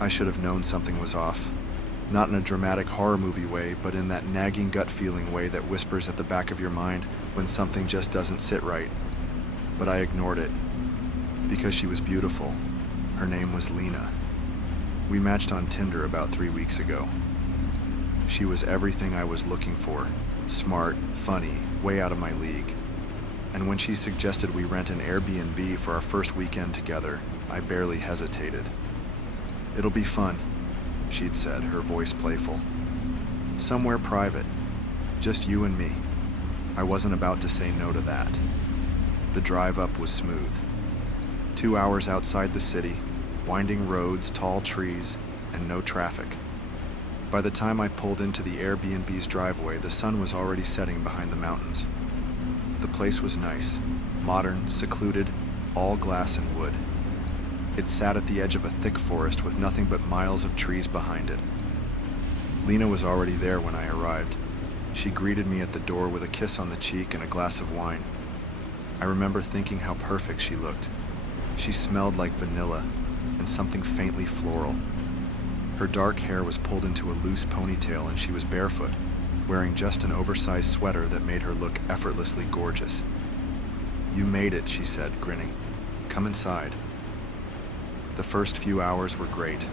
I should have known something was off. Not in a dramatic horror movie way, but in that nagging gut feeling way that whispers at the back of your mind when something just doesn't sit right. But I ignored it, because she was beautiful. Her name was Lena. We matched on Tinder about 3 weeks ago. She was everything I was looking for. Smart, funny, way out of my league. And when she suggested we rent an Airbnb for our first weekend together, I barely hesitated. "It'll be fun," she'd said, her voice playful. "Somewhere private. Just you and me." I wasn't about to say no to that. The drive up was smooth. 2 hours outside the city, winding roads, tall trees, and no traffic. By the time I pulled into the Airbnb's driveway, the sun was already setting behind the mountains. The place was nice, modern, secluded, all glass and wood. It sat at the edge of a thick forest with nothing but miles of trees behind it. Lena was already there when I arrived. She greeted me at the door with a kiss on the cheek and a glass of wine. I remember thinking how perfect she looked. She smelled like vanilla and something faintly floral. Her dark hair was pulled into a loose ponytail and she was barefoot, wearing just an oversized sweater that made her look effortlessly gorgeous. "You made it," she said, grinning. "Come inside." The first few hours were great.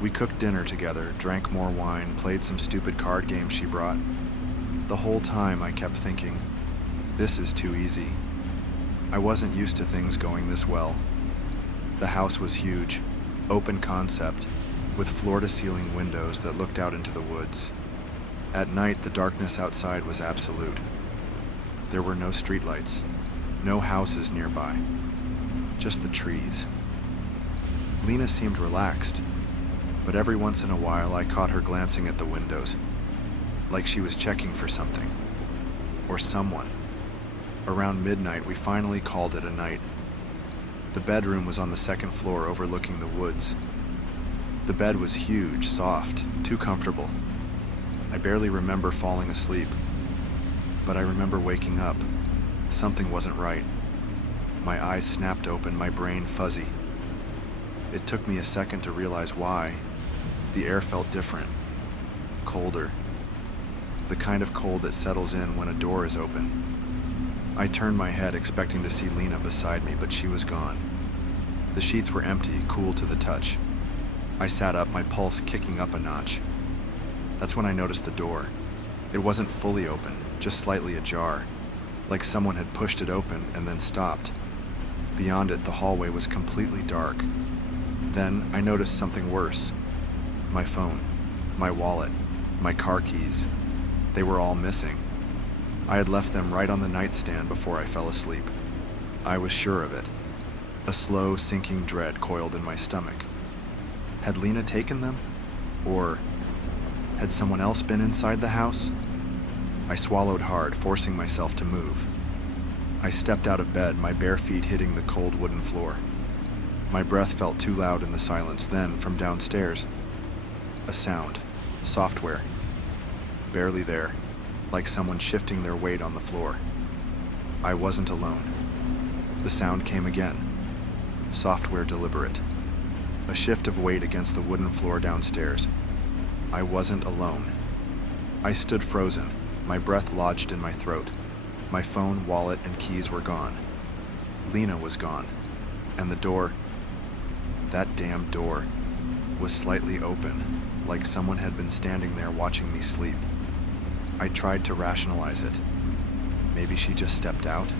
We cooked dinner together, drank more wine, played some stupid card games she brought. The whole time I kept thinking, this is too easy. I wasn't used to things going this well. The house was huge, open concept, with floor-to-ceiling windows that looked out into the woods. At night, the darkness outside was absolute. There were no streetlights, no houses nearby, just the trees. Lena seemed relaxed, but every once in a while I caught her glancing at the windows, like she was checking for something, or someone. Around midnight, we finally called it a night. The bedroom was on the second floor overlooking the woods. The bed was huge, soft, too comfortable. I barely remember falling asleep, but I remember waking up. Something wasn't right. My eyes snapped open, my brain fuzzy. It took me a second to realize why. The air felt different, colder. The kind of cold that settles in when a door is open. I turned my head expecting to see Lena beside me, but she was gone. The sheets were empty, cool to the touch. I sat up, my pulse kicking up a notch. That's when I noticed the door. It wasn't fully open, just slightly ajar, like someone had pushed it open and then stopped. Beyond it, the hallway was completely dark. Then I noticed something worse. My phone, my wallet, my car keys. They were all missing. I had left them right on the nightstand before I fell asleep. I was sure of it. A slow, sinking dread coiled in my stomach. Had Lena taken them? Or had someone else been inside the house? I swallowed hard, forcing myself to move. I stepped out of bed, my bare feet hitting the cold wooden floor. My breath felt too loud in the silence. Then, from downstairs, a sound. Software. Barely there, like someone shifting their weight on the floor. I wasn't alone. The sound came again. Software deliberate. A shift of weight against the wooden floor downstairs. I wasn't alone. I stood frozen, my breath lodged in my throat. My phone, wallet, and keys were gone. Lena was gone. And the door, that damn door, was slightly open, like someone had been standing there watching me sleep. I tried to rationalize it. Maybe she just stepped out.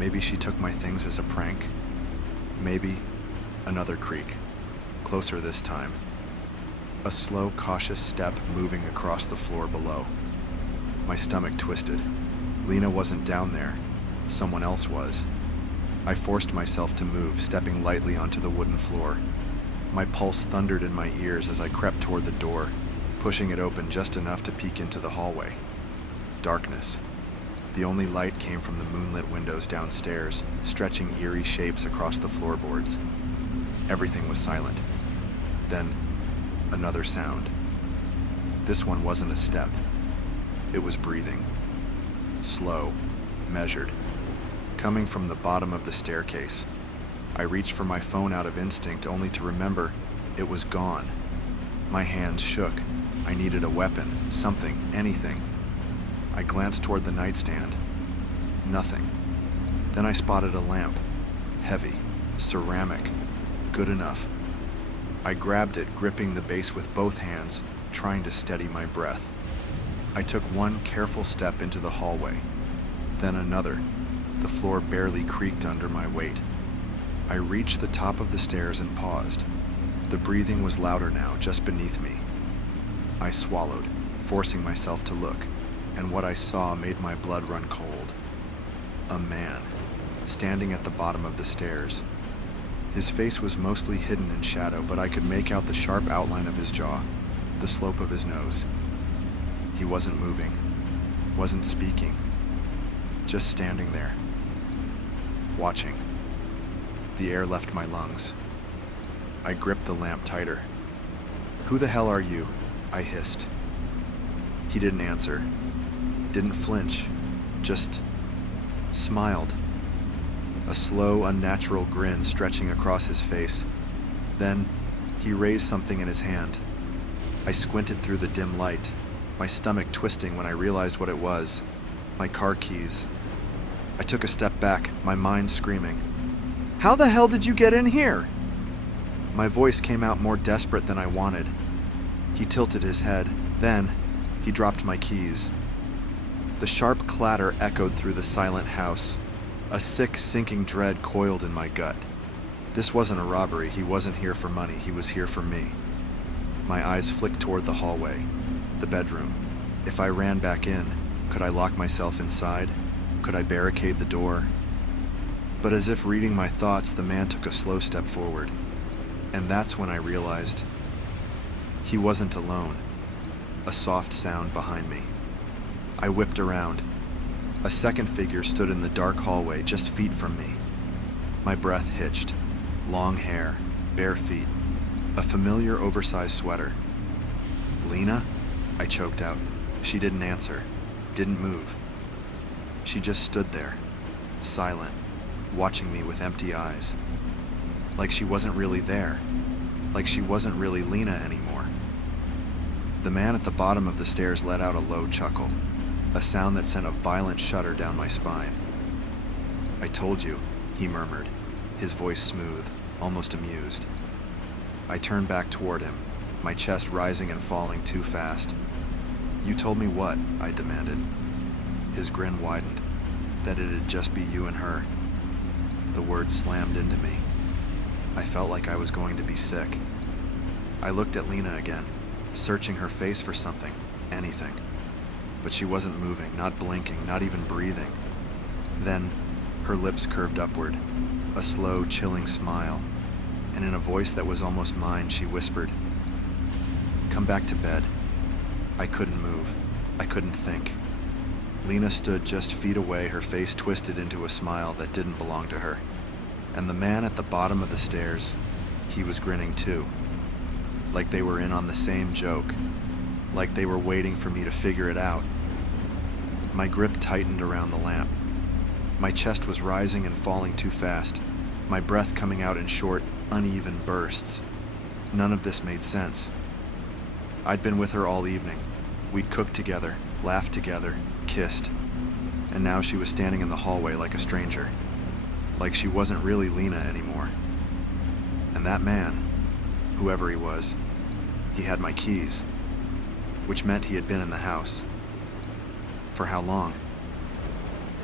Maybe she took my things as a prank. Maybe another creak. Closer this time. A slow, cautious step moving across the floor below. My stomach twisted. Lena wasn't down there. Someone else was. I forced myself to move, stepping lightly onto the wooden floor. My pulse thundered in my ears as I crept toward the door, pushing it open just enough to peek into the hallway. Darkness. The only light came from the moonlit windows downstairs, stretching eerie shapes across the floorboards. Everything was silent. Then, another sound. This one wasn't a step. It was breathing. Slow, measured, coming from the bottom of the staircase. I reached for my phone out of instinct, only to remember It was gone. My hands shook. I needed a weapon, something, anything. I glanced toward the nightstand. Nothing. Then I spotted a lamp. Heavy, ceramic, good enough. I grabbed it, gripping the base with both hands, trying to steady my breath. I took one careful step into the hallway, then another. The floor barely creaked under my weight. I reached the top of the stairs and paused. The breathing was louder now, just beneath me. I swallowed, forcing myself to look, and what I saw made my blood run cold. A man, standing at the bottom of the stairs. His face was mostly hidden in shadow, but I could make out the sharp outline of his jaw, the slope of his nose. He wasn't moving, wasn't speaking, just standing there, watching. The air left my lungs. I gripped the lamp tighter. "Who the hell are you?" I hissed. He didn't answer, didn't flinch, just smiled. A slow, unnatural grin stretching across his face. Then, he raised something in his hand. I squinted through the dim light, my stomach twisting when I realized what it was. My car keys. I took a step back, my mind screaming, "How the hell did you get in here?" My voice came out more desperate than I wanted. He tilted his head. Then, he dropped my keys. The sharp clatter echoed through the silent house. A sick, sinking dread coiled in my gut. This wasn't a robbery. He wasn't here for money. He was here for me. My eyes flicked toward the hallway, the bedroom. If I ran back in, could I lock myself inside? Could I barricade the door? But as if reading my thoughts, the man took a slow step forward. And that's when I realized he wasn't alone. A soft sound behind me. I whipped around. A second figure stood in the dark hallway just feet from me. My breath hitched. Long hair, bare feet, a familiar oversized sweater. "Lena?" I choked out. She didn't answer, didn't move. She just stood there, silent, watching me with empty eyes. Like she wasn't really there. Like she wasn't really Lena anymore. The man at the bottom of the stairs let out a low chuckle, a sound that sent a violent shudder down my spine. "I told you," he murmured, his voice smooth, almost amused. I turned back toward him, my chest rising and falling too fast. "You told me what?" I demanded. His grin widened, that it'd just be you and her. The words slammed into me. I felt like I was going to be sick. I looked at Lena again, searching her face for something, anything. But she wasn't moving, not blinking, not even breathing. Then, her lips curved upward, a slow, chilling smile, and in a voice that was almost mine, she whispered, "Come back to bed." I couldn't move. I couldn't think. Lena stood just feet away, her face twisted into a smile that didn't belong to her. And the man at the bottom of the stairs, he was grinning too. Like they were in on the same joke. Like they were waiting for me to figure it out. My grip tightened around the lamp. My chest was rising and falling too fast, my breath coming out in short, uneven bursts. None of this made sense. I'd been with her all evening. We'd cooked together, laughed together, kissed. And now she was standing in the hallway like a stranger. Like she wasn't really Lena anymore. And that man, whoever he was, he had my keys, which meant he had been in the house. For how long?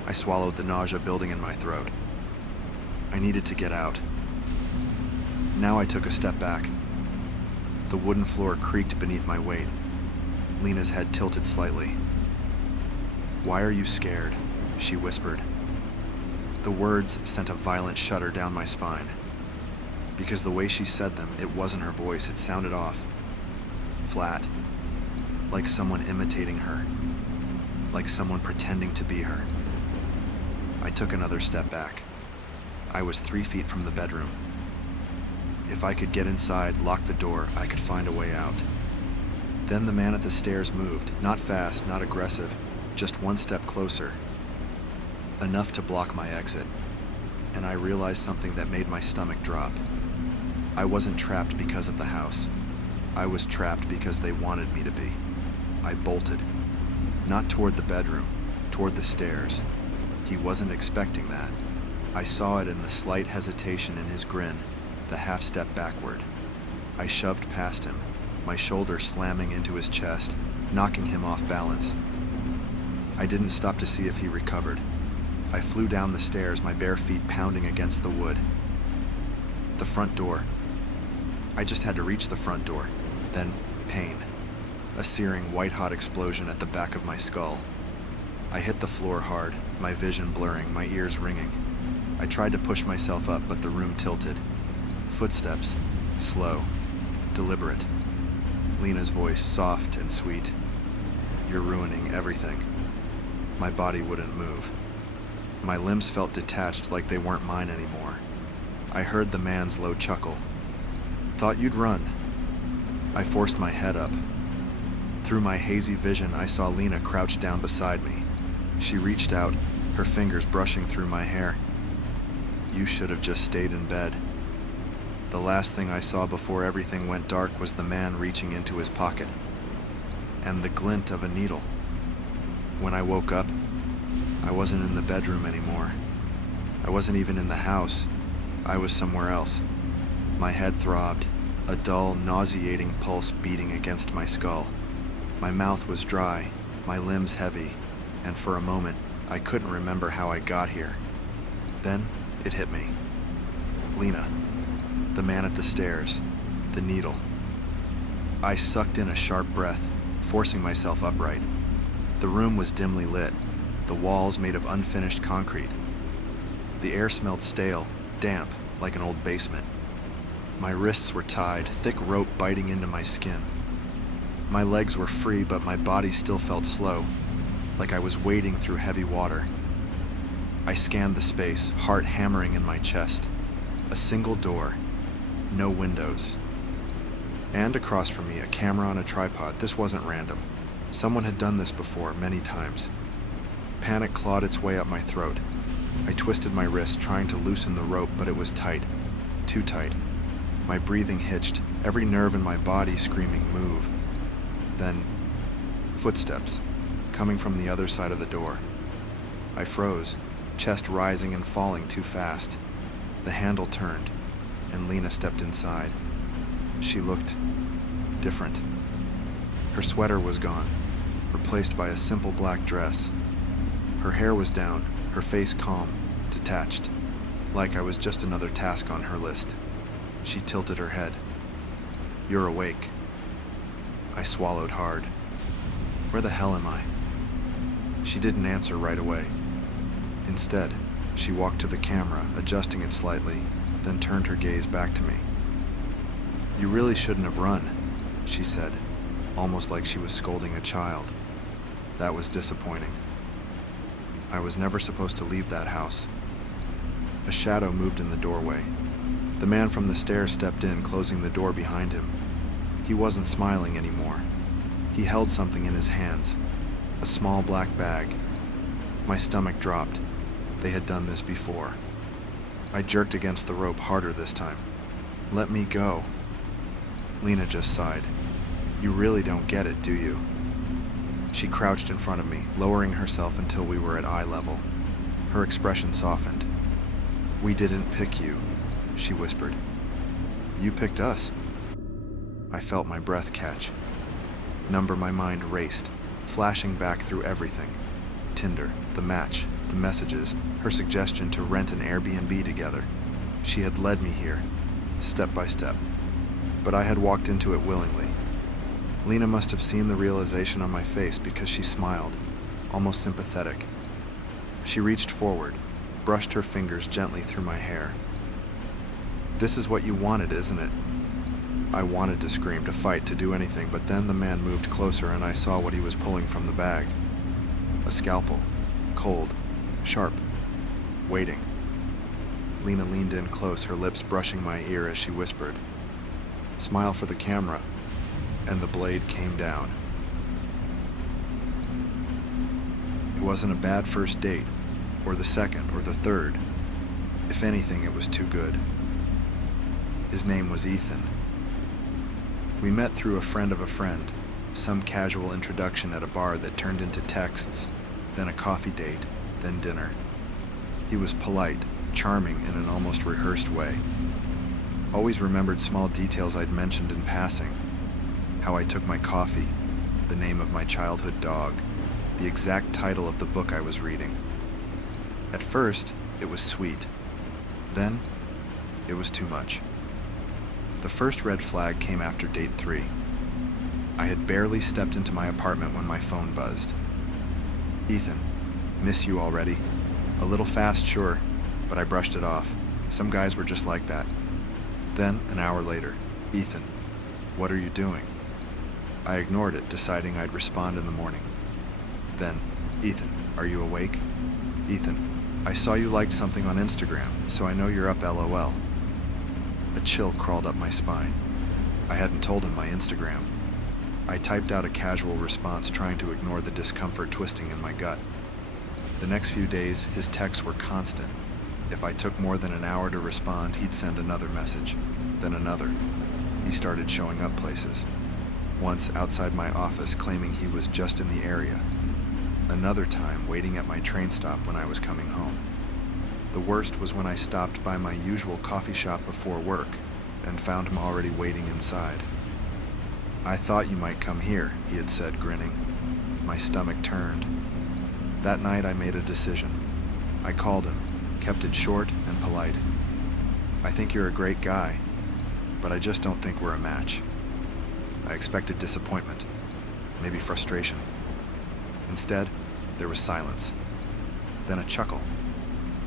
I swallowed, the nausea building in my throat. I needed to get out. Now I took a step back. The wooden floor creaked beneath my weight. Lena's head tilted slightly. "Why are you scared?" she whispered. The words sent a violent shudder down my spine. Because the way she said them, it wasn't her voice, it sounded off. Flat. Like someone imitating her. Like someone pretending to be her. I took another step back. I was 3 feet from the bedroom. If I could get inside, lock the door, I could find a way out. Then the man at the stairs moved, not fast, not aggressive, just one step closer. Enough to block my exit. And I realized something that made my stomach drop. I wasn't trapped because of the house. I was trapped because they wanted me to be. I bolted. Not toward the bedroom, toward the stairs. He wasn't expecting that. I saw it in the slight hesitation in his grin, the half-step backward. I shoved past him, my shoulder slamming into his chest, knocking him off balance. I didn't stop to see if he recovered. I flew down the stairs, my bare feet pounding against the wood. The front door. I just had to reach the front door. Then, pain. A searing, white-hot explosion at the back of my skull. I hit the floor hard, my vision blurring, my ears ringing. I tried to push myself up, but the room tilted. Footsteps. Slow. Deliberate. Lena's voice, soft and sweet. "You're ruining everything." My body wouldn't move. My limbs felt detached, like they weren't mine anymore. I heard the man's low chuckle. "Thought you'd run." I forced my head up. Through my hazy vision, I saw Lena crouched down beside me. She reached out, her fingers brushing through my hair. "You should have just stayed in bed." The last thing I saw before everything went dark was the man reaching into his pocket. And the glint of a needle. When I woke up, I wasn't in the bedroom anymore. I wasn't even in the house. I was somewhere else. My head throbbed, a dull, nauseating pulse beating against my skull. My mouth was dry, my limbs heavy, and for a moment, I couldn't remember how I got here. Then, it hit me. Lena. The man at the stairs. The needle. I sucked in a sharp breath, forcing myself upright. The room was dimly lit, the walls made of unfinished concrete. The air smelled stale, damp, like an old basement. My wrists were tied, thick rope biting into my skin. My legs were free, but my body still felt slow, like I was wading through heavy water. I scanned the space, heart hammering in my chest. A single door, no windows. And across from me, a camera on a tripod. This wasn't random. Someone had done this before, many times. Panic clawed its way up my throat. I twisted my wrist, trying to loosen the rope, but it was tight. Too tight. My breathing hitched, every nerve in my body screaming, "Move." Then, footsteps, coming from the other side of the door. I froze, chest rising and falling too fast. The handle turned, and Lena stepped inside. She looked different. Her sweater was gone, replaced by a simple black dress. Her hair was down, her face calm, detached, like I was just another task on her list. She tilted her head. "You're awake." I swallowed hard. Where the hell am I? She didn't answer right away. Instead, she walked to the camera, adjusting it slightly, then turned her gaze back to me. "You really shouldn't have run," she said, almost like she was scolding a child. That was disappointing. I was never supposed to leave that house. A shadow moved in the doorway. The man from the stairs stepped in, closing the door behind him. He wasn't smiling anymore. He held something in his hands, a small black bag. My stomach dropped. They had done this before. I jerked against the rope harder this time. "Let me go." Lena just sighed. "You really don't get it, do you?" She crouched in front of me, lowering herself until we were at eye level. Her expression softened. "We didn't pick you," she whispered. "You picked us." I felt my breath catch. Number my mind raced, flashing back through everything. Tinder, the match, the messages, her suggestion to rent an Airbnb together. She had led me here, step by step. But I had walked into it willingly. Lena must have seen the realization on my face because she smiled, almost sympathetic. She reached forward, brushed her fingers gently through my hair. "This is what you wanted, isn't it?" I wanted to scream, to fight, to do anything, but then the man moved closer and I saw what he was pulling from the bag. A scalpel, cold, sharp, waiting. Lena leaned in close, her lips brushing my ear as she whispered, "Smile for the camera," and the blade came down. It wasn't a bad first date, or the second, or the third. If anything, it was too good. His name was Ethan. We met through a friend of a friend, some casual introduction at a bar that turned into texts, then a coffee date, then dinner. He was polite, charming in an almost rehearsed way. Always remembered small details I'd mentioned in passing. How I took my coffee, the name of my childhood dog, the exact title of the book I was reading. At first, it was sweet. Then, it was too much. The first red flag came after date 3. I had barely stepped into my apartment when my phone buzzed. Ethan, miss you already? A little fast, sure, but I brushed it off. Some guys were just like that. Then, an hour later, Ethan, what are you doing? I ignored it, deciding I'd respond in the morning. Then, Ethan, are you awake? Ethan, I saw you liked something on Instagram, so I know you're up, LOL. A chill crawled up my spine. I hadn't told him my Instagram. I typed out a casual response, trying to ignore the discomfort twisting in my gut. The next few days, his texts were constant. If I took more than an hour to respond, he'd send another message, then another. He started showing up places. Once outside my office, claiming he was just in the area. Another time, waiting at my train stop when I was coming home. The worst was when I stopped by my usual coffee shop before work and found him already waiting inside. I thought you might come here, he had said, grinning. My stomach turned. That night I made a decision. I called him, kept it short and polite. I think you're a great guy, but I just don't think we're a match. I expected disappointment, maybe frustration. Instead, there was silence. Then a chuckle.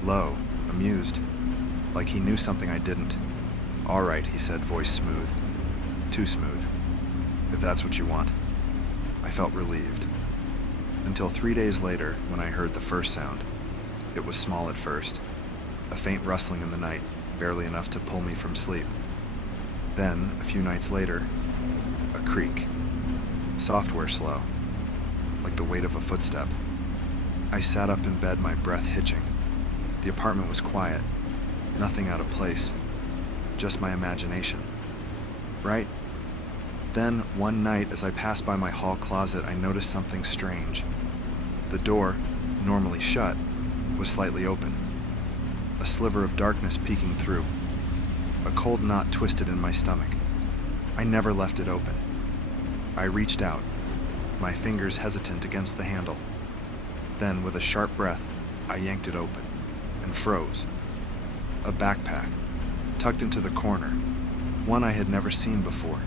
Low, amused, like he knew something I didn't. All right, he said, voice smooth. Too smooth. If that's what you want. I felt relieved. Until 3 days later, when I heard the first sound. It was small at first. A faint rustling in the night, barely enough to pull me from sleep. Then, a few nights later, a creak. Software slow, like the weight of a footstep. I sat up in bed, my breath hitching. The apartment was quiet, nothing out of place, just my imagination. Right? Then, one night, as I passed by my hall closet, I noticed something strange. The door, normally shut, was slightly open. A sliver of darkness peeking through. A cold knot twisted in my stomach. I never left it open. I reached out, my fingers hesitant against the handle. Then, with a sharp breath, I yanked it open and froze. A backpack, tucked into the corner, one I had never seen before.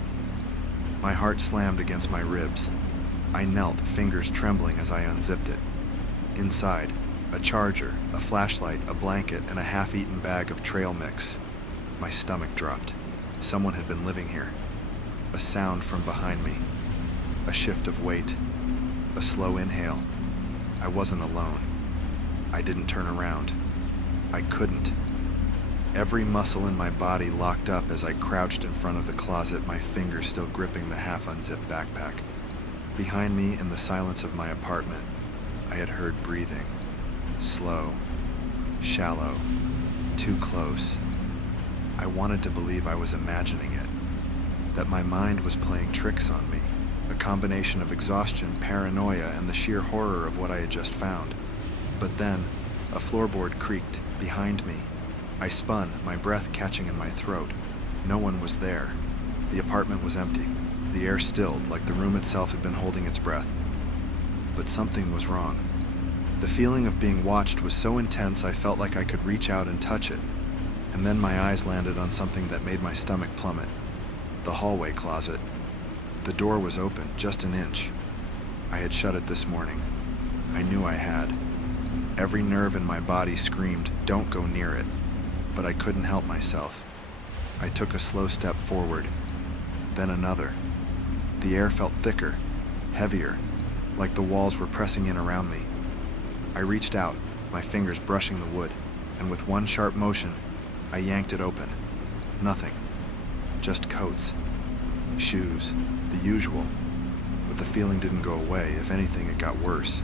My heart slammed against my ribs. I knelt, fingers trembling as I unzipped it. Inside, a charger, a flashlight, a blanket, and a half-eaten bag of trail mix. My stomach dropped. Someone had been living here. A sound from behind me. A shift of weight. A slow inhale. I wasn't alone. I didn't turn around. I couldn't. Every muscle in my body locked up as I crouched in front of the closet, my fingers still gripping the half-unzipped backpack. Behind me, in the silence of my apartment, I had heard breathing. Slow. Shallow. Too close. I wanted to believe I was imagining it. That my mind was playing tricks on me. A combination of exhaustion, paranoia, and the sheer horror of what I had just found. But then, a floorboard creaked behind me. I spun, my breath catching in my throat. No one was there. The apartment was empty. The air stilled, like the room itself had been holding its breath. But something was wrong. The feeling of being watched was so intense I felt like I could reach out and touch it. And then my eyes landed on something that made my stomach plummet. The hallway closet. The door was open, just an inch. I had shut it this morning. I knew I had. Every nerve in my body screamed, "Don't go near it." But I couldn't help myself. I took a slow step forward, then another. The air felt thicker, heavier, like the walls were pressing in around me. I reached out, my fingers brushing the wood, and with one sharp motion, I yanked it open. Nothing. Just coats. Shoes. The usual. But the feeling didn't go away. If anything, it got worse.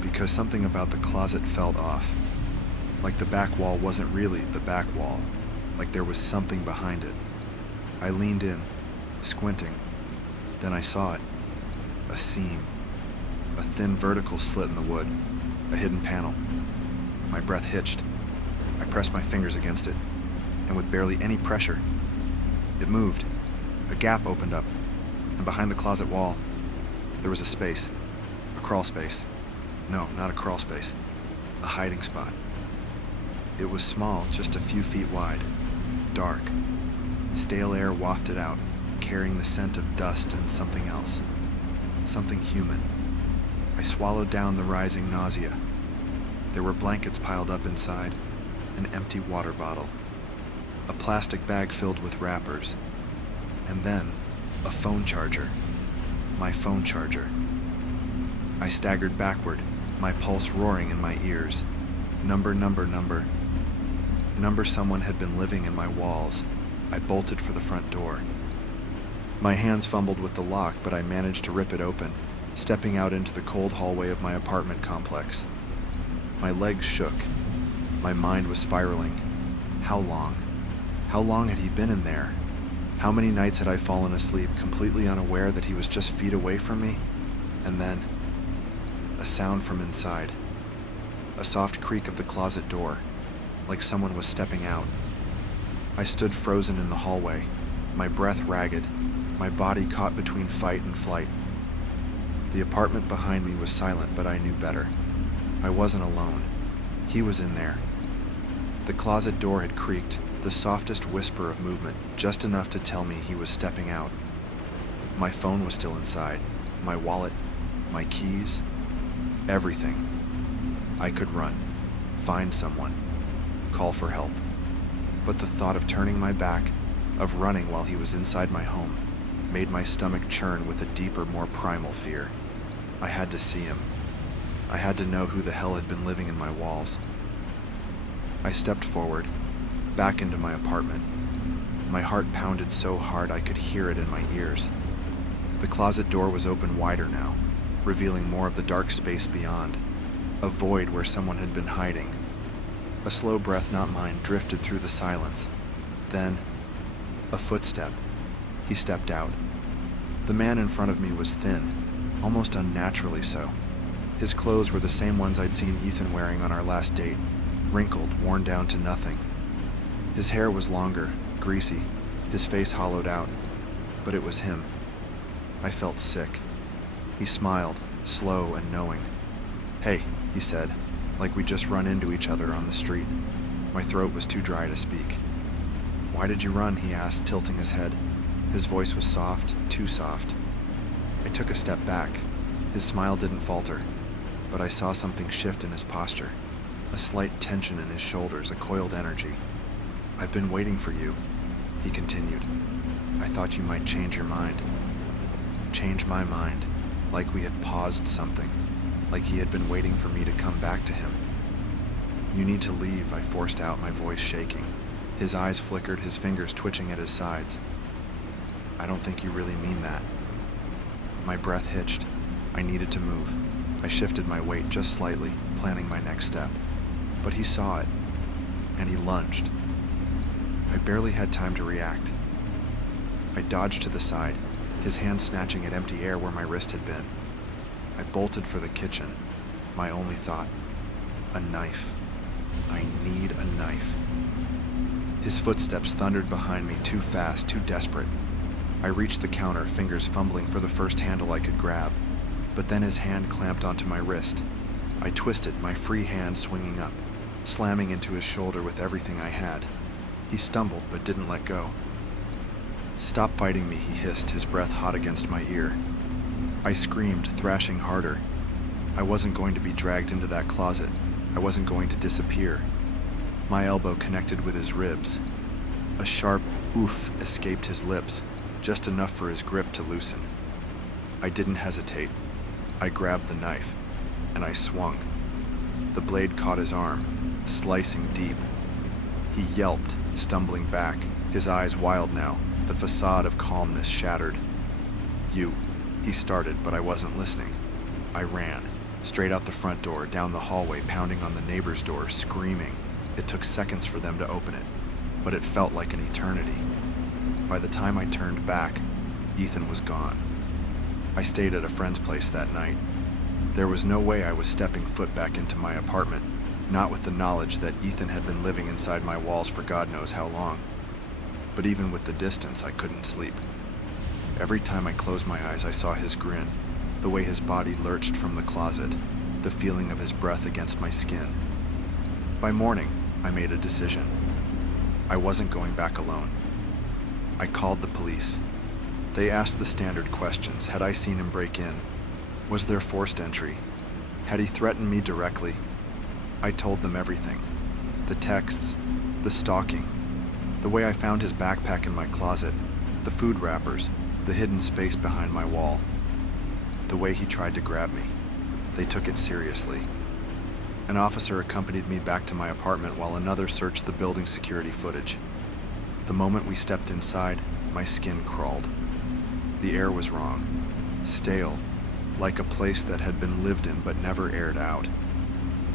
Because something about the closet felt off. Like the back wall wasn't really the back wall. like there was something behind it. I leaned in, squinting. Then I saw it. A seam. A thin vertical slit in the wood. A hidden panel. My breath hitched. I pressed my fingers against it, and with barely any pressure, it moved. A gap opened up, and behind the closet wall, there was a space. A crawl space. No, not a crawl space. A hiding spot. It was small, just a few feet wide. Dark. Stale air wafted out, carrying the scent of dust and something else. Something human. I swallowed down the rising nausea. There were blankets piled up inside, an empty water bottle, a plastic bag filled with wrappers, and then a phone charger. My phone charger. I staggered backward, my pulse roaring in my ears. Number. Number someone had been living in my walls. I bolted for the front door. My hands fumbled with the lock, but I managed to rip it open, stepping out into the cold hallway of my apartment complex. My legs shook. My mind was spiraling. How long? How long had he been in there? How many nights had I fallen asleep, completely unaware that he was just feet away from me? And then, a sound from inside. A soft creak of the closet door, like someone was stepping out. I stood frozen in the hallway, my breath ragged, my body caught between fight and flight. The apartment behind me was silent, but I knew better. I wasn't alone. He was in there. The closet door had creaked, the softest whisper of movement, just enough to tell me he was stepping out. My phone was still inside, my wallet, my keys, everything. I could run, find someone, call for help. But the thought of turning my back, of running while he was inside my home, made my stomach churn with a deeper, more primal fear. I had to see him. I had to know who the hell had been living in my walls. I stepped forward, back into my apartment. My heart pounded so hard I could hear it in my ears. The closet door was open wider now, revealing more of the dark space beyond, a void where someone had been hiding. A slow breath, not mine, drifted through the silence. Then, a footstep. He stepped out. The man in front of me was thin, almost unnaturally so. His clothes were the same ones I'd seen Ethan wearing on our last date, wrinkled, worn down to nothing. His hair was longer, greasy, his face hollowed out, but it was him. I felt sick. He smiled, slow and knowing. "Hey," he said, like we'd just run into each other on the street. My throat was too dry to speak. "Why did you run?" he asked, tilting his head. His voice was soft, too soft. I took a step back. His smile didn't falter, but I saw something shift in his posture, a slight tension in his shoulders, a coiled energy. "I've been waiting for you," he continued. "I thought you might change your mind." Change my mind, like we had paused something, like he had been waiting for me to come back to him. "You need to leave," I forced out, my voice shaking. His eyes flickered, his fingers twitching at his sides. "I don't think you really mean that." My breath hitched. I needed to move. I shifted my weight just slightly, planning my next step. But he saw it, and he lunged. I barely had time to react. I dodged to the side, his hand snatching at empty air where my wrist had been. I bolted for the kitchen, my only thought. A knife. I need a knife. His footsteps thundered behind me, too fast, too desperate. I reached the counter, fingers fumbling for the first handle I could grab. But then his hand clamped onto my wrist. I twisted, my free hand swinging up, slamming into his shoulder with everything I had. He stumbled, but didn't let go. "Stop fighting me," he hissed, his breath hot against my ear. I screamed, thrashing harder. I wasn't going to be dragged into that closet. I wasn't going to disappear. My elbow connected with his ribs. A sharp oof escaped his lips, just enough for his grip to loosen. I didn't hesitate. I grabbed the knife, and I swung. The blade caught his arm, slicing deep. He yelped, stumbling back, his eyes wild now, the facade of calmness shattered. "You," he started, but I wasn't listening. I ran, straight out the front door, down the hallway, pounding on the neighbor's door, screaming. It took seconds for them to open it. but it felt like an eternity. By the time I turned back, Ethan was gone. I stayed at a friend's place that night. There was no way I was stepping foot back into my apartment, not with the knowledge that Ethan had been living inside my walls for God knows how long. But even with the distance, I couldn't sleep. Every time I closed my eyes, I saw his grin, the way his body lurched from the closet, the feeling of his breath against my skin. By morning, I made a decision. I wasn't going back alone. I called the police. They asked the standard questions. Had I seen him break in? Was there forced entry? Had he threatened me directly? I told them everything. The texts, the stalking, the way I found his backpack in my closet, the food wrappers, the hidden space behind my wall, the way he tried to grab me. They took it seriously. An officer accompanied me back to my apartment while another searched the building security footage. The moment we stepped inside, my skin crawled. The air was wrong, stale, like a place that had been lived in but never aired out.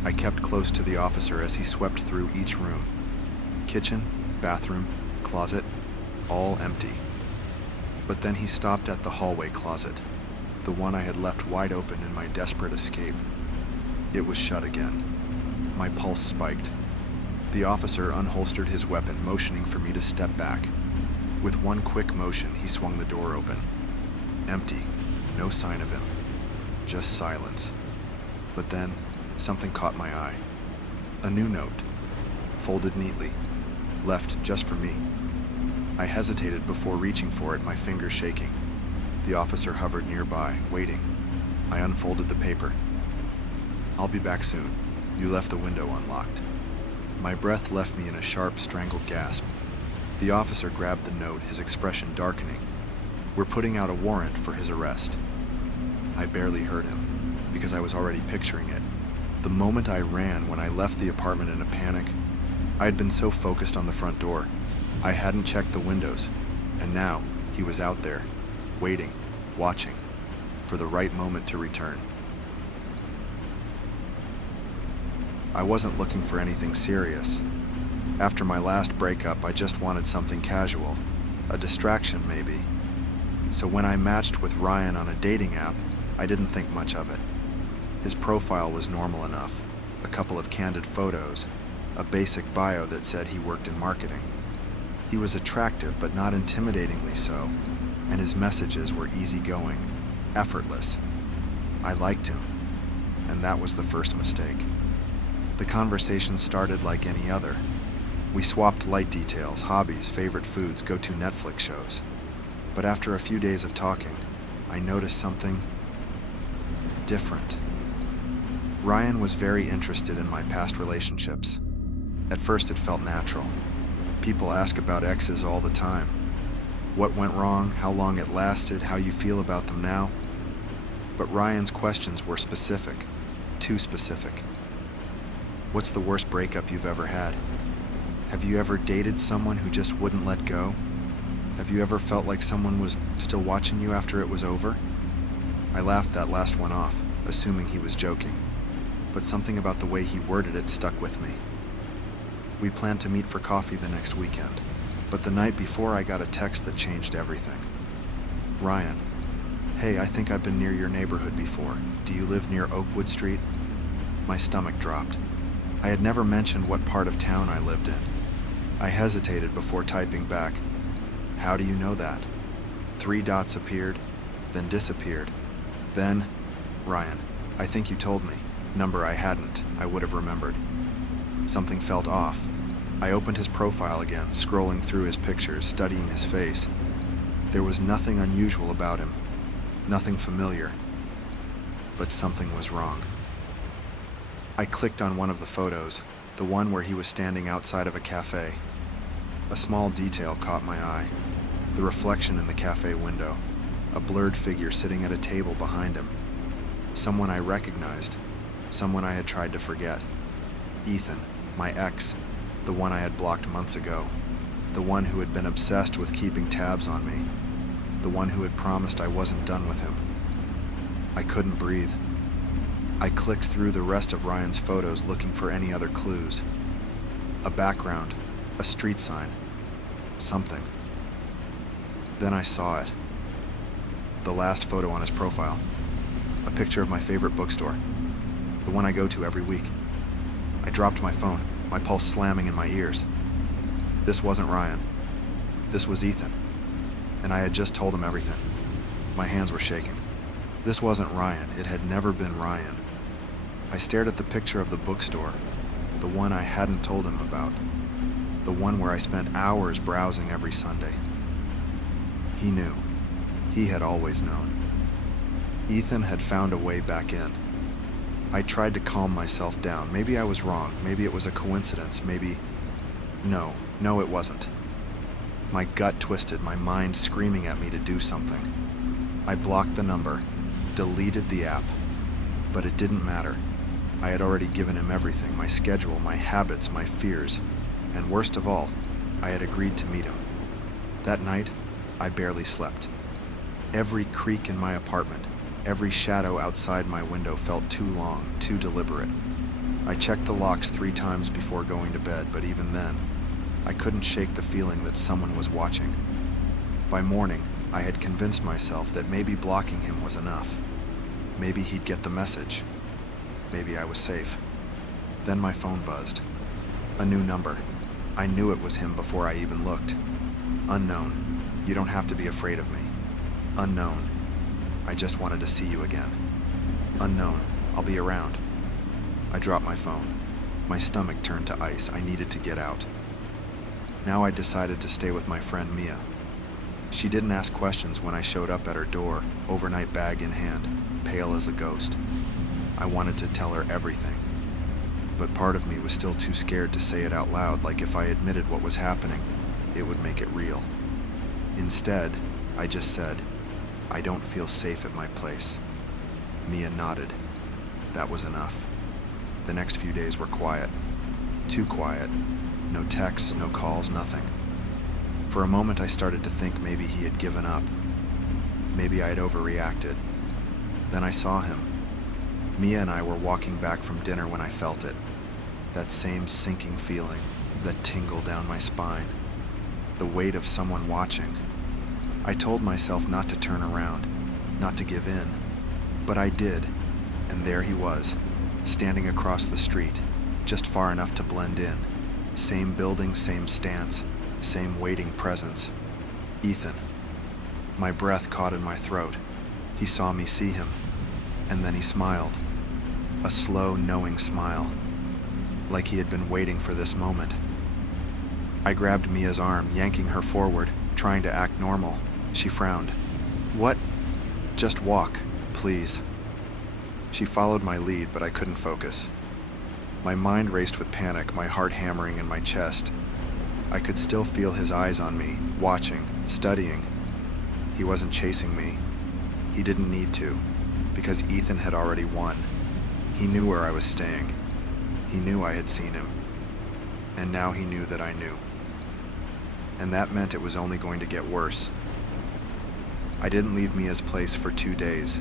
I kept close to the officer as he swept through each room. Kitchen, bathroom, closet, all empty. But then he stopped at the hallway closet, the one I had left wide open in my desperate escape. It was shut again. My pulse spiked. The officer unholstered his weapon, motioning for me to step back. With one quick motion, he swung the door open. Empty, no sign of him. Just silence. But then, something caught my eye. A new note, folded neatly, left just for me. I hesitated before reaching for it, my fingers shaking. The officer hovered nearby, waiting. I unfolded the paper. "I'll be back soon. You left the window unlocked." My breath left me in a sharp, strangled gasp. The officer grabbed the note, his expression darkening. "We're putting out a warrant for his arrest." I barely heard him, because I was already picturing it. The moment I ran when I left the apartment in a panic, I had been so focused on the front door. I hadn't checked the windows, and now he was out there, waiting, watching, for the right moment to return. I wasn't looking for anything serious. After my last breakup, I just wanted something casual, a distraction maybe. So when I matched with Ryan on a dating app, I didn't think much of it. His profile was normal enough, a couple of candid photos, a basic bio that said he worked in marketing. He was attractive, but not intimidatingly so, and his messages were easygoing, effortless. I liked him, and that was the first mistake. The conversation started like any other. We swapped light details, hobbies, favorite foods, go-to Netflix shows. But after a few days of talking, I noticed something different. Ryan was very interested in my past relationships. At first it felt natural. People ask about exes all the time. What went wrong, how long it lasted, how you feel about them now. But Ryan's questions were specific, too specific. What's the worst breakup you've ever had? Have you ever dated someone who just wouldn't let go? Have you ever felt like someone was still watching you after it was over? I laughed that last one off, assuming he was joking. But something about the way he worded it stuck with me. We planned to meet for coffee the next weekend, but the night before I got a text that changed everything. "Ryan, hey, I think I've been near your neighborhood before. Do you live near Oakwood Street?" My stomach dropped. I had never mentioned what part of town I lived in. I hesitated before typing back, "How do you know that?" 3 dots appeared, then disappeared. Then, "Ryan, I think you told me." Number I hadn't, I would have remembered. Something felt off. I opened his profile again, scrolling through his pictures, studying his face. There was nothing unusual about him, nothing familiar. But something was wrong. I clicked on one of the photos, the one where he was standing outside of a cafe. A small detail caught my eye. The reflection in the cafe window. A blurred figure sitting at a table behind him. Someone I recognized. Someone I had tried to forget. Ethan, my ex, the one I had blocked months ago. The one who had been obsessed with keeping tabs on me. The one who had promised I wasn't done with him. I couldn't breathe. I clicked through the rest of Ryan's photos looking for any other clues. A background, A street sign. Something. Then I saw it. The last photo on his profile. A picture of my favorite bookstore. The one I go to every week. I dropped my phone, my pulse slamming in my ears. This wasn't Ryan. This was Ethan. And I had just told him everything. My hands were shaking. This wasn't Ryan. It had never been Ryan. I stared at the picture of the bookstore, the one I hadn't told him about, the one where I spent hours browsing every Sunday. He knew. He had always known. Ethan had found a way back in. I tried to calm myself down. Maybe I was wrong. Maybe it was a coincidence. Maybe... No, it wasn't. My gut twisted, my mind screaming at me to do something. I blocked the number, deleted the app, but it didn't matter. I had already given him everything, my schedule, my habits, my fears, and worst of all, I had agreed to meet him. That night, I barely slept. Every creak in my apartment, every shadow outside my window felt too long, too deliberate. I checked the locks 3 times before going to bed, but even then, I couldn't shake the feeling that someone was watching. By morning, I had convinced myself that maybe blocking him was enough. Maybe he'd get the message. Maybe I was safe. Then my phone buzzed. A new number. I knew it was him before I even looked. Unknown. You don't have to be afraid of me. Unknown. I just wanted to see you again. Unknown. I'll be around. I dropped my phone. My stomach turned to ice. I needed to get out. Now I decided to stay with my friend Mia. She didn't ask questions when I showed up at her door, overnight bag in hand, pale as a ghost. I wanted to tell her everything. But part of me was still too scared to say it out loud, like if I admitted what was happening, it would make it real. Instead, I just said, I don't feel safe at my place. Mia nodded. That was enough. The next few days were quiet. Too quiet. No texts, no calls, nothing. For a moment I started to think maybe he had given up. Maybe I had overreacted. Then I saw him. Mia and I were walking back from dinner when I felt it. That same sinking feeling, that tingle down my spine. The weight of someone watching. I told myself not to turn around, not to give in. But I did, and there he was, standing across the street, just far enough to blend in. Same building, same stance, same waiting presence. Ethan. My breath caught in my throat. He saw me see him, and then he smiled. A slow, knowing smile, like he had been waiting for this moment. I grabbed Mia's arm, yanking her forward, trying to act normal. She frowned. What? Just walk, please. She followed my lead, but I couldn't focus. My mind raced with panic, my heart hammering in my chest. I could still feel his eyes on me, watching, studying. He wasn't chasing me. He didn't need to, because Ethan had already won. He knew where I was staying. He knew I had seen him. And now he knew that I knew. And that meant it was only going to get worse. I didn't leave Mia's place for 2 days.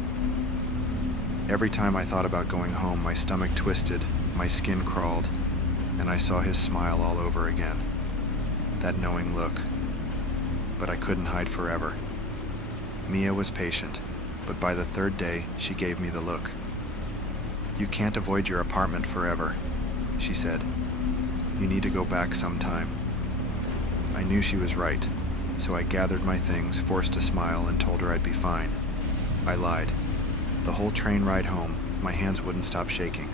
Every time I thought about going home, my stomach twisted, my skin crawled, and I saw his smile all over again. That knowing look. But I couldn't hide forever. Mia was patient, but by the 3rd day, she gave me the look. You can't avoid your apartment forever, she said. You need to go back sometime. I knew she was right, so I gathered my things, forced a smile, and told her I'd be fine. I lied. The whole train ride home, my hands wouldn't stop shaking.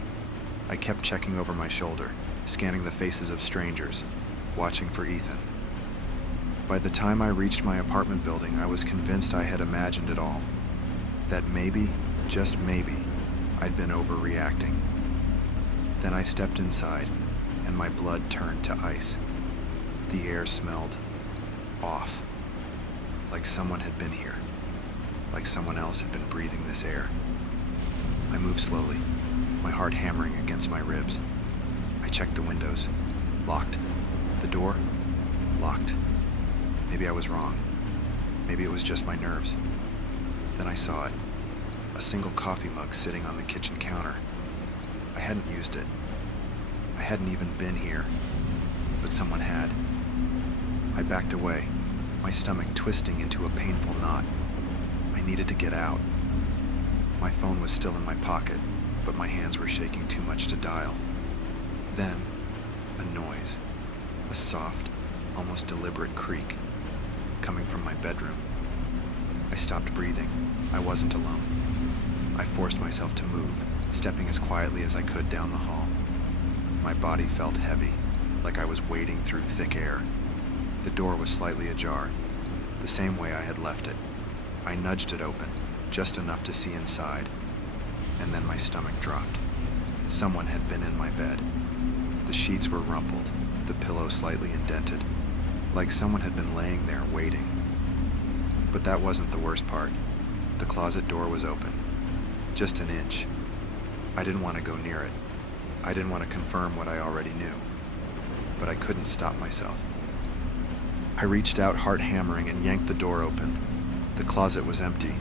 I kept checking over my shoulder, scanning the faces of strangers, watching for Ethan. By the time I reached my apartment building, I was convinced I had imagined it all. That maybe, just maybe, I'd been overreacting. Then I stepped inside, and my blood turned to ice. The air smelled off, like someone had been here, like someone else had been breathing this air. I moved slowly, my heart hammering against my ribs. I checked the windows, locked. The door, locked. Maybe I was wrong. Maybe it was just my nerves. Then I saw it, a single coffee mug sitting on the kitchen counter. I hadn't used it. I hadn't even been here. but someone had. I backed away, my stomach twisting into a painful knot. I needed to get out. My phone was still in my pocket, but my hands were shaking too much to dial. Then, a noise, a soft, almost deliberate creak, coming from my bedroom. I stopped breathing. I wasn't alone. I forced myself to move, stepping as quietly as I could down the hall. My body felt heavy, like I was wading through thick air. The door was slightly ajar, the same way I had left it. I nudged it open, just enough to see inside, and then my stomach dropped. Someone had been in my bed. The sheets were rumpled, the pillow slightly indented, like someone had been laying there waiting. But that wasn't the worst part. The closet door was open, just an inch. I didn't want to go near it. I didn't want to confirm what I already knew, but I couldn't stop myself. I reached out, heart hammering, and yanked the door open. The closet was empty,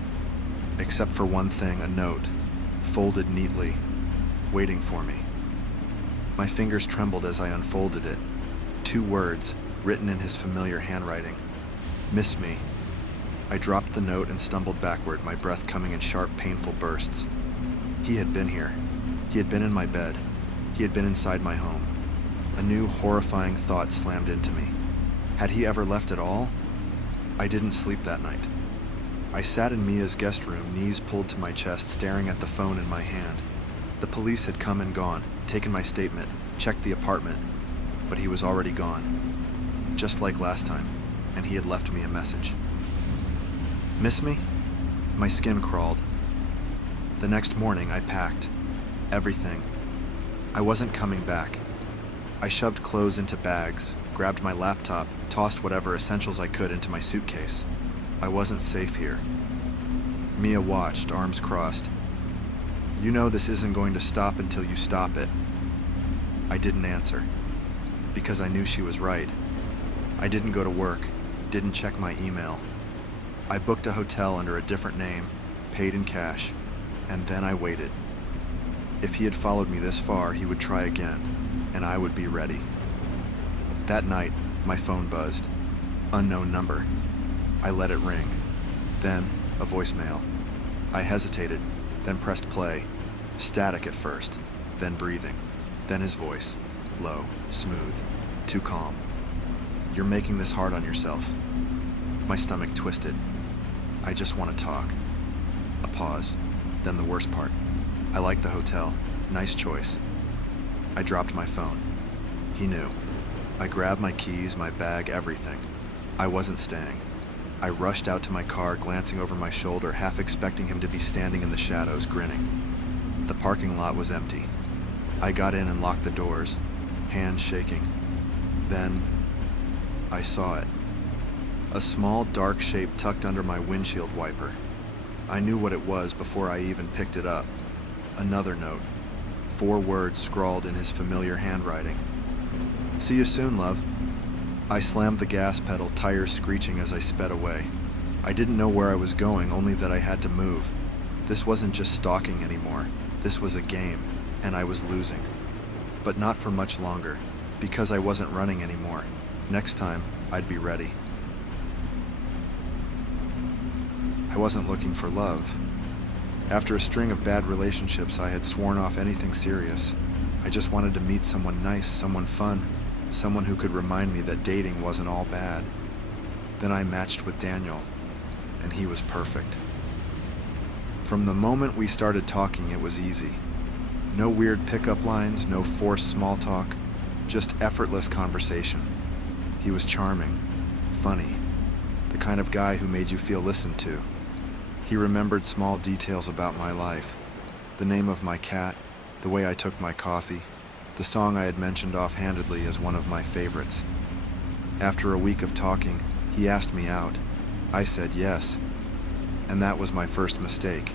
except for one thing, a note, folded neatly, waiting for me. My fingers trembled as I unfolded it. 2 words, written in his familiar handwriting. Miss me. I dropped the note and stumbled backward, my breath coming in sharp, painful bursts. He had been here. He had been in my bed. He had been inside my home. A new, horrifying thought slammed into me. Had he ever left at all? I didn't sleep that night. I sat in Mia's guest room, knees pulled to my chest, staring at the phone in my hand. The police had come and gone, taken my statement, checked the apartment, but he was already gone. Just like last time, and he had left me a message. Miss me? My skin crawled. The next morning, I packed. Everything. I wasn't coming back. I shoved clothes into bags, grabbed my laptop, tossed whatever essentials I could into my suitcase. I wasn't safe here. Mia watched, arms crossed. You know this isn't going to stop until you stop it. I didn't answer, because I knew she was right. I didn't go to work, didn't check my email. I booked a hotel under a different name, paid in cash, and then I waited. If he had followed me this far, he would try again, and I would be ready. That night, my phone buzzed. Unknown number. I let it ring. Then, a voicemail. I hesitated, then pressed play. Static at first, then breathing. Then his voice. Low, smooth, too calm. You're making this hard on yourself. My stomach twisted. I just want to talk. A pause. Then the worst part. I like the hotel. Nice choice. I dropped my phone. He knew. I grabbed my keys, my bag, everything. I wasn't staying. I rushed out to my car, glancing over my shoulder, half expecting him to be standing in the shadows, grinning. The parking lot was empty. I got in and locked the doors, hands shaking. Then, I saw it. A small, dark shape tucked under my windshield wiper. I knew what it was before I even picked it up. Another note. 4 words scrawled in his familiar handwriting. See you soon, love. I slammed the gas pedal, tires screeching as I sped away. I didn't know where I was going, only that I had to move. This wasn't just stalking anymore. This was a game, and I was losing. But not for much longer, because I wasn't running anymore. Next time, I'd be ready. I wasn't looking for love. After a string of bad relationships, I had sworn off anything serious. I just wanted to meet someone nice, someone fun, someone who could remind me that dating wasn't all bad. Then I matched with Daniel, and he was perfect. From the moment we started talking, it was easy. No weird pickup lines, no forced small talk, just effortless conversation. He was charming, funny, the kind of guy who made you feel listened to. He remembered small details about my life, the name of my cat, the way I took my coffee, the song I had mentioned offhandedly as one of my favorites. After a week of talking, he asked me out. I said yes, and that was my first mistake.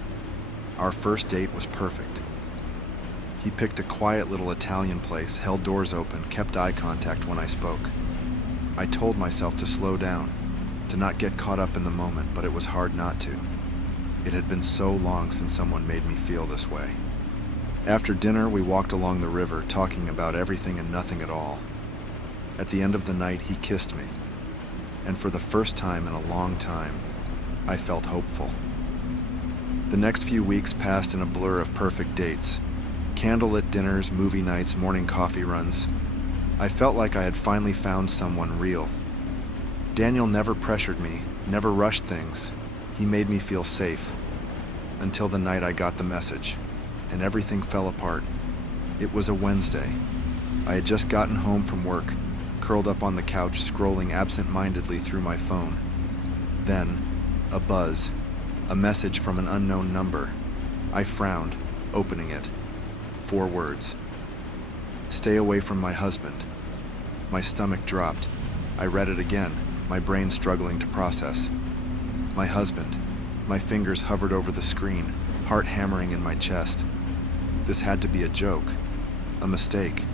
Our first date was perfect. He picked a quiet little Italian place, held doors open, kept eye contact when I spoke. I told myself to slow down, to not get caught up in the moment, but it was hard not to. It had been so long since someone made me feel this way. After dinner, we walked along the river, talking about everything and nothing at all. At the end of the night, he kissed me, and for the first time in a long time, I felt hopeful. The next few weeks passed in a blur of perfect dates. Candlelit dinners, movie nights, morning coffee runs. I felt like I had finally found someone real. Daniel never pressured me, never rushed things. He made me feel safe. Until the night I got the message, and everything fell apart. It was a Wednesday. I had just gotten home from work, curled up on the couch, scrolling absent-mindedly through my phone. Then, a buzz, a message from an unknown number. I frowned, opening it. 4 words. Stay away from my husband. My stomach dropped. I read it again, my brain struggling to process. My husband. My fingers hovered over the screen, heart hammering in my chest. This had to be a joke, a mistake.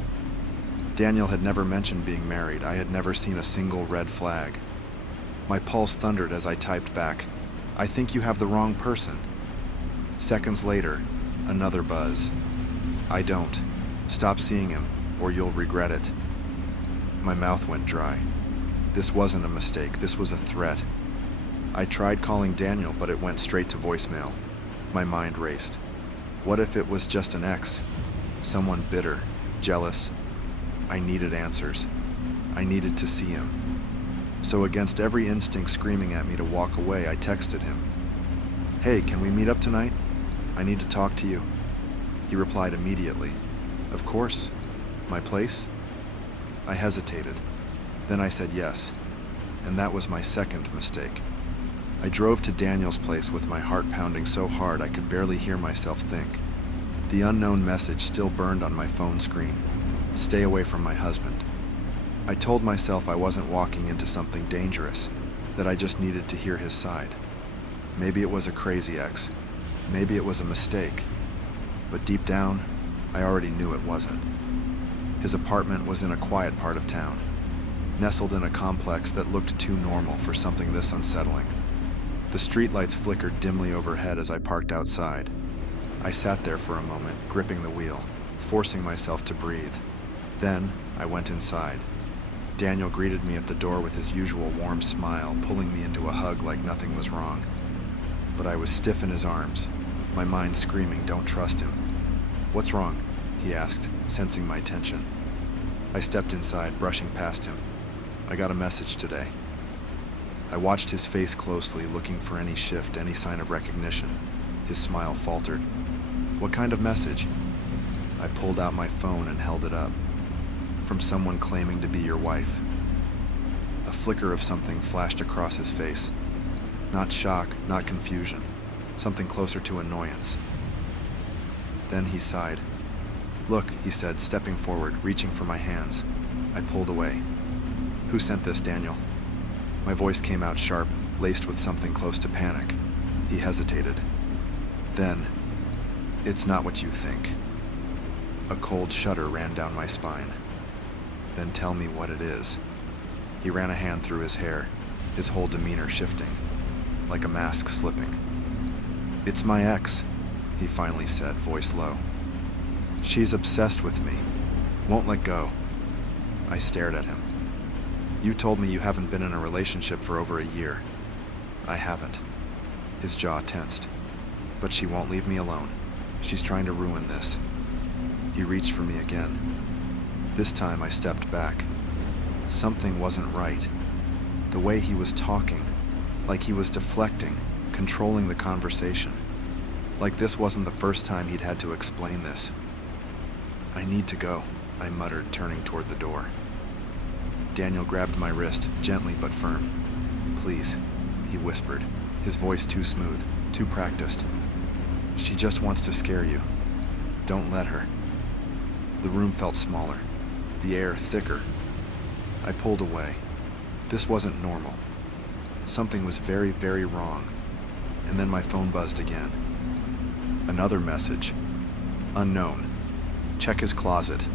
Daniel had never mentioned being married. I had never seen a single red flag. My pulse thundered as I typed back, I think you have the wrong person. Seconds later, another buzz. I don't. Stop seeing him, or you'll regret it. My mouth went dry. This wasn't a mistake. This was a threat. I tried calling Daniel, but it went straight to voicemail. My mind raced. What if it was just an ex? Someone bitter, jealous. I needed answers. I needed to see him. So against every instinct screaming at me to walk away, I texted him. Hey, can we meet up tonight? I need to talk to you. He replied immediately. Of course. My place? I hesitated. Then I said yes. And that was my second mistake. I drove to Daniel's place with my heart pounding so hard I could barely hear myself think. The unknown message still burned on my phone screen. Stay away from my husband. I told myself I wasn't walking into something dangerous, that I just needed to hear his side. Maybe it was a crazy ex. Maybe it was a mistake. But deep down, I already knew it wasn't. His apartment was in a quiet part of town, nestled in a complex that looked too normal for something this unsettling. The streetlights flickered dimly overhead as I parked outside. I sat there for a moment, gripping the wheel, forcing myself to breathe. Then, I went inside. Daniel greeted me at the door with his usual warm smile, pulling me into a hug like nothing was wrong. But I was stiff in his arms, my mind screaming, don't trust him. What's wrong? He asked, sensing my tension. I stepped inside, brushing past him. I got a message today. I watched his face closely, looking for any shift, any sign of recognition. His smile faltered. What kind of message? I pulled out my phone and held it up. From someone claiming to be your wife. A flicker of something flashed across his face. Not shock, not confusion. Something closer to annoyance. Then he sighed. Look, he said, stepping forward, reaching for my hands. I pulled away. Who sent this, Daniel? My voice came out sharp, laced with something close to panic. He hesitated. Then, it's not what you think. A cold shudder ran down my spine. Then tell me what it is. He ran a hand through his hair, his whole demeanor shifting, like a mask slipping. It's my ex, he finally said, voice low. She's obsessed with me, won't let go. I stared at him. You told me you haven't been in a relationship for over a year. I haven't. His jaw tensed. But she won't leave me alone. She's trying to ruin this. He reached for me again. This time I stepped back. Something wasn't right. The way he was talking, like he was deflecting, controlling the conversation. Like this wasn't the first time he'd had to explain this. I need to go, I muttered, turning toward the door. Daniel grabbed my wrist, gently but firm. Please, he whispered, his voice too smooth, too practiced. She just wants to scare you. Don't let her. The room felt smaller, the air thicker. I pulled away. This wasn't normal. Something was very, very wrong. And then my phone buzzed again. Another message. Unknown. Check his closet.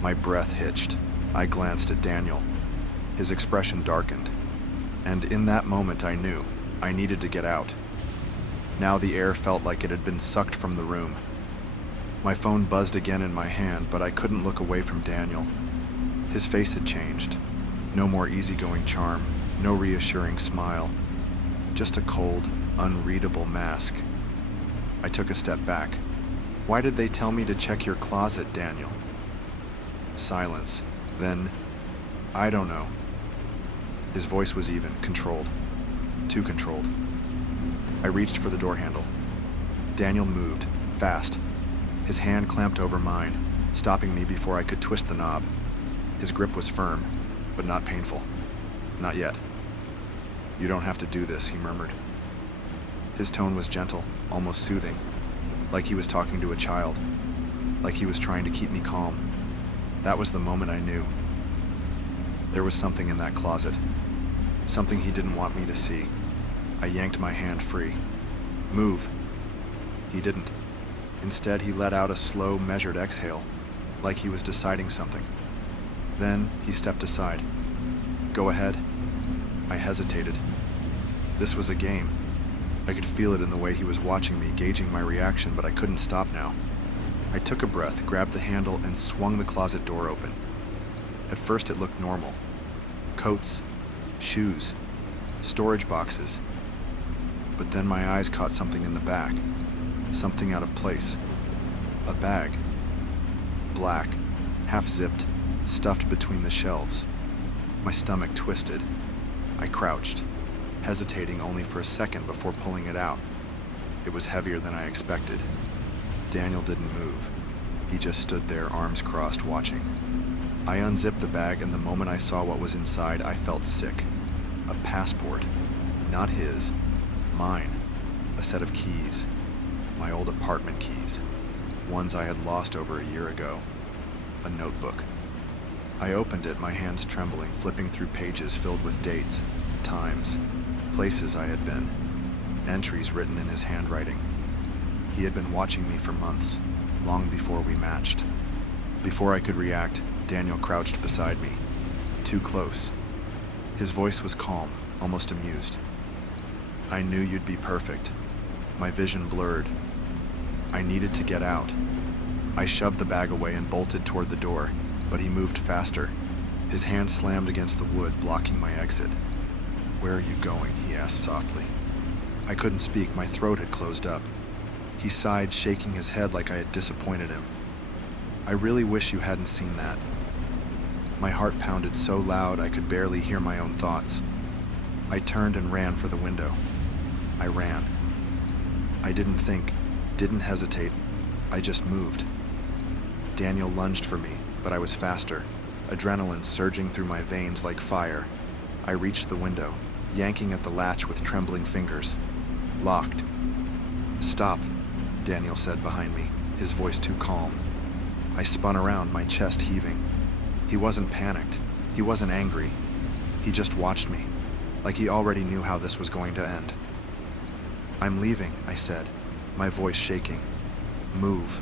My breath hitched. I glanced at Daniel. His expression darkened. And in that moment I knew I needed to get out. Now the air felt like it had been sucked from the room. My phone buzzed again in my hand, but I couldn't look away from Daniel. His face had changed. No more easygoing charm, no reassuring smile. Just a cold, unreadable mask. I took a step back. "Why did they tell me to check your closet, Daniel?" Silence. Then, "I don't know." His voice was even, controlled. Too controlled. I reached for the door handle. Daniel moved, fast. His hand clamped over mine, stopping me before I could twist the knob. His grip was firm, but not painful. "Not yet." "You don't have to do this," he murmured. His tone was gentle, almost soothing, like he was talking to a child, like he was trying to keep me calm. That was the moment I knew. There was something in that closet, something he didn't want me to see. I yanked my hand free. "Move." He didn't. Instead, he let out a slow, measured exhale, like he was deciding something. Then he stepped aside. "Go ahead." I hesitated. This was a game. I could feel it in the way he was watching me, gauging my reaction, but I couldn't stop now. I took a breath, grabbed the handle, and swung the closet door open. At first it looked normal. Coats, shoes, storage boxes. But then my eyes caught something in the back. Something out of place. A bag. Black, half-zipped, stuffed between the shelves. My stomach twisted. I crouched, hesitating only for a second before pulling it out. It was heavier than I expected. Daniel didn't move. He just stood there, arms crossed, watching. I unzipped the bag, and the moment I saw what was inside, I felt sick. A passport. Not his. Mine. A set of keys. My old apartment keys. Ones I had lost over a year ago. A notebook. I opened it, my hands trembling, flipping through pages filled with dates, times, places I had been, entries written in his handwriting. He had been watching me for months, long before we matched. Before I could react, Daniel crouched beside me, too close. His voice was calm, almost amused. "I knew you'd be perfect." My vision blurred. I needed to get out. I shoved the bag away and bolted toward the door, but he moved faster. His hand slammed against the wood, blocking my exit. "Where are you going?" he asked softly. I couldn't speak, my throat had closed up. He sighed, shaking his head like I had disappointed him. "I really wish you hadn't seen that." My heart pounded so loud I could barely hear my own thoughts. I turned and ran for the window. I ran. I didn't think, didn't hesitate. I just moved. Daniel lunged for me, but I was faster, adrenaline surging through my veins like fire. I reached the window, yanking at the latch with trembling fingers. Locked. "Stop," Daniel said behind me, his voice too calm. I spun around, my chest heaving. He wasn't panicked. He wasn't angry. He just watched me, like he already knew how this was going to end. "I'm leaving," I said, my voice shaking. "Move."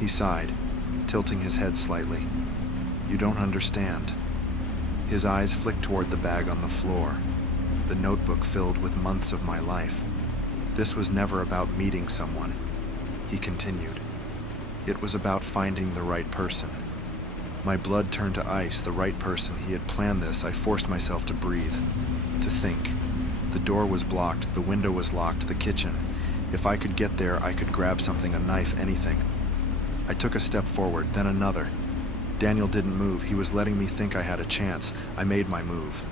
He sighed, tilting his head slightly. "You don't understand." His eyes flicked toward the bag on the floor, the notebook filled with months of my life. This was never about meeting someone, he continued. It was about finding the right person. My blood turned to ice, the right person. He had planned this. I forced myself to breathe, to think. The door was blocked, the window was locked, the kitchen. If I could get there, I could grab something, a knife, anything. I took a step forward, then another. Daniel didn't move. He was letting me think I had a chance. I made my move.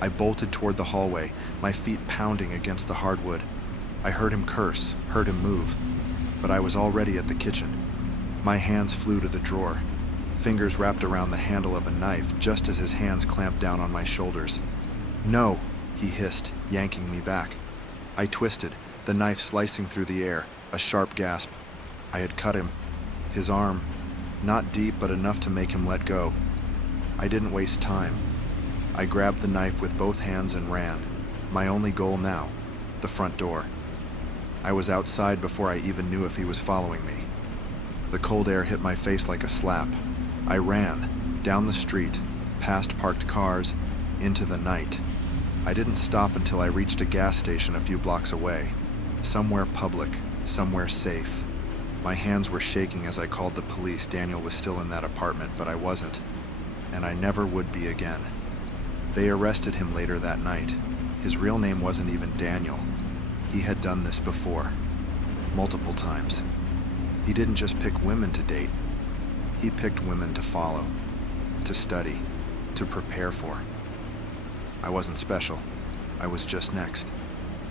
I bolted toward the hallway, my feet pounding against the hardwood. I heard him curse, heard him move. But I was already at the kitchen. My hands flew to the drawer, fingers wrapped around the handle of a knife just as his hands clamped down on my shoulders. "No," he hissed, yanking me back. I twisted, the knife slicing through the air, a sharp gasp. I had cut him. His arm, not deep but enough to make him let go. I didn't waste time. I grabbed the knife with both hands and ran. My only goal now, the front door. I was outside before I even knew if he was following me. The cold air hit my face like a slap. I ran, down the street, past parked cars, into the night. I didn't stop until I reached a gas station a few blocks away. Somewhere public, somewhere safe. My hands were shaking as I called the police. Daniel was still in that apartment, but I wasn't. and I never would be again. They arrested him later that night. His real name wasn't even Daniel. He had done this before, multiple times. He didn't just pick women to date. He picked women to follow, to study, to prepare for. I wasn't special. I was just next.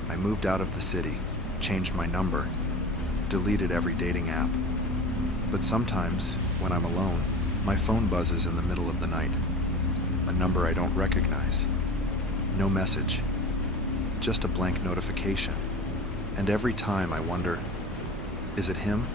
I moved out of the city, changed my number, deleted every dating app. But sometimes, when I'm alone, my phone buzzes in the middle of the night. A number I don't recognize. No message. Just a blank notification. And every time I wonder, is it him